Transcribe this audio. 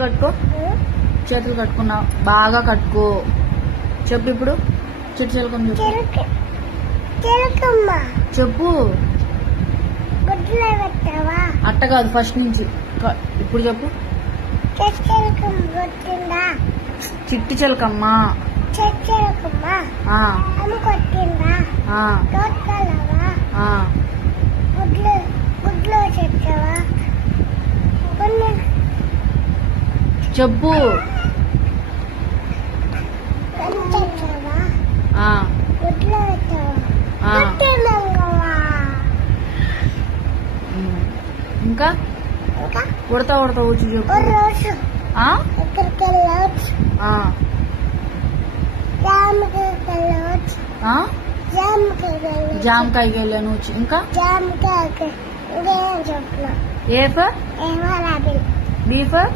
కట్టుకో, చేతులు కట్టుకున్నావు, బాగా కట్టుకో. చెప్పు ఇప్పుడు చిట్టు చిలకమ్మ చెప్పు. అట్ట కాదు, ఫస్ట్ నుంచి ఇప్పుడు చెప్పు. చిట్టి చిలకమ్మ చెప్పు. ఇంకా ఉడతా ఉడతా వచ్చి చెప్పు. జామకాయకి వెళ్ళాను వచ్చి. ఇంకా ఏ ఫర్ బీ ఫర్